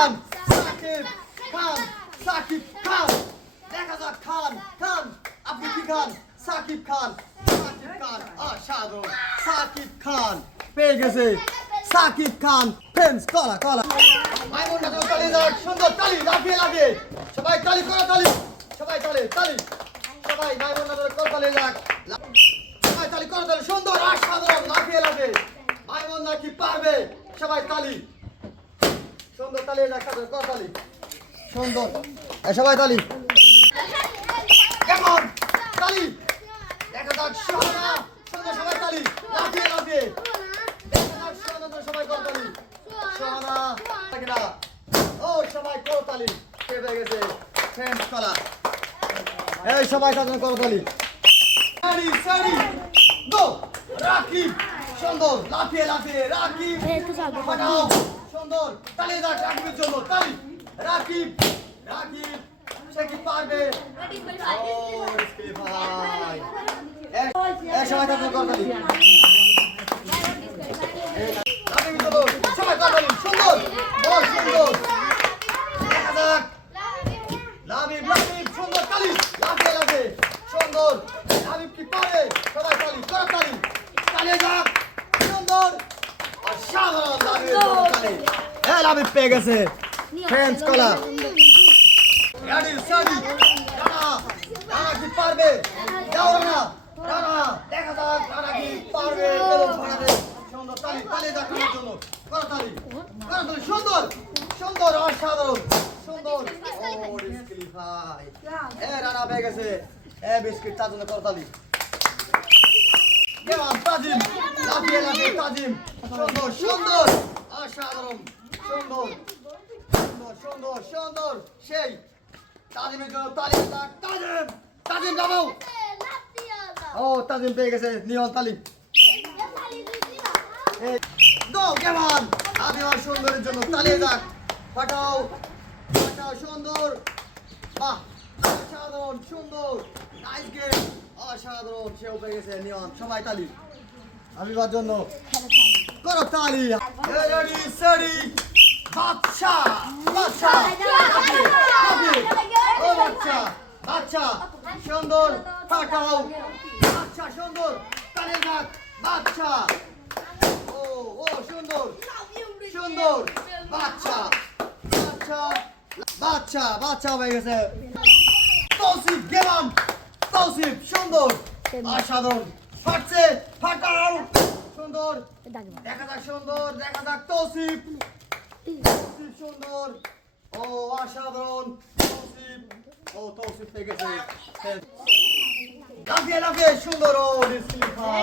খান সাকিব খান সাকিব খান দেখা যাক খান খান আপনি কি খান সাকিব খান সাকিব খান অসাধারণ সাকিব খান পেয়ে গেছে। সাকিব খান ফ্রেন্ডস কলা কলা। মাইমুন নাটক তালি যাক, সুন্দর তালি লাফিয়ে লাফিয়ে সবাই তালি করো তালি। সবাই তালি তালি। সবাই মাইমুন নাটক করো তালি যাক। সবাই তালি করো তালি। সুন্দর অসাধারণ লাফিয়ে লাফিয়ে মাইমুন নাকি পারবে? সবাই তালি। সুন্দর তালি সুন্দর। সবাই তালি। কেমন তালি। দেখা যাক সোনা সুন্দর সবাই তালি। লাফিয়ে লাফিয়ে দেখা যাক সোনা সবাই ও করতালি কে পেয়ে গেছে? ফ্রেন্ডস কলা এই সবাই তাদের করতালি সারি সারি গো রাকিব। সুন্দর। লাফিয়ে লাফিয়ে রাকিব। বানাও সুন্দর তালি দাও রাকিবের জন্য তালি রাকিব রাকিব সে কি পারবে ও ভাই সুন্দর বল সুন্দর দেখা যাক লাভিব লাভিব সুন্দর তালি সুন্দর লাভিব কি পারে সবাই তালি করো তালি তালি যাক সুন্দর অসাধারণ লাভিব হ্যাঁ পেয়ে গেছে। ফ্রেন্ডস কলা সুন্দর সুন্দর অসাধারণ। সুন্দর। এ রানা পেয়ে গেছে। এ, বিস্কিট, তার জন্য করো তাজিম? লাফিয়ে লাফিয়ে, তাজিম। সুন্দর সুন্দর। অসাধারণ সুন্দর সুন্দর সুন্দর সুন্দর, সেই তাজিমের জন্য তালি তাক তাজিম তাজিম যাব। ও, তাজিম পেয়ে গেছে নিয়ন তালি এই গো কেমন? আদিবার সুন্দরের জন্য তালি যাক। ফাটাও ফাটাও সুন্দর। বাহ, অসাধারণ, সুন্দর। নাইস অসাধারণ, সেও পেয়ে গেছে নিয়ন সবাই তালি আবিবার জন্য। করো তালি রেডি। ও বাচ্চা বাচ্চা সুন্দর ফাটাও বাচ্চা সুন্দর বাচ্চা ও ও সুন্দর সুন্দর বাচ্চা বাচ্চা বাচ্চা বাচ্চা হয়ে গেছে তৌসিফ গেলাম তৌসিফ সুন্দর অসাধারণ ফাটছে ফাটাও সুন্দর। দেখা যাক সুন্দর দেখা যাক তৌসিফ। তৌসিফ সুন্দর। ও অসাধারণ। তৌসিফ। ও তৌসিফ থেকে গেছে। লাফিয়ে লাফিয়ে সুন্দর ও ডিসক্লিফাই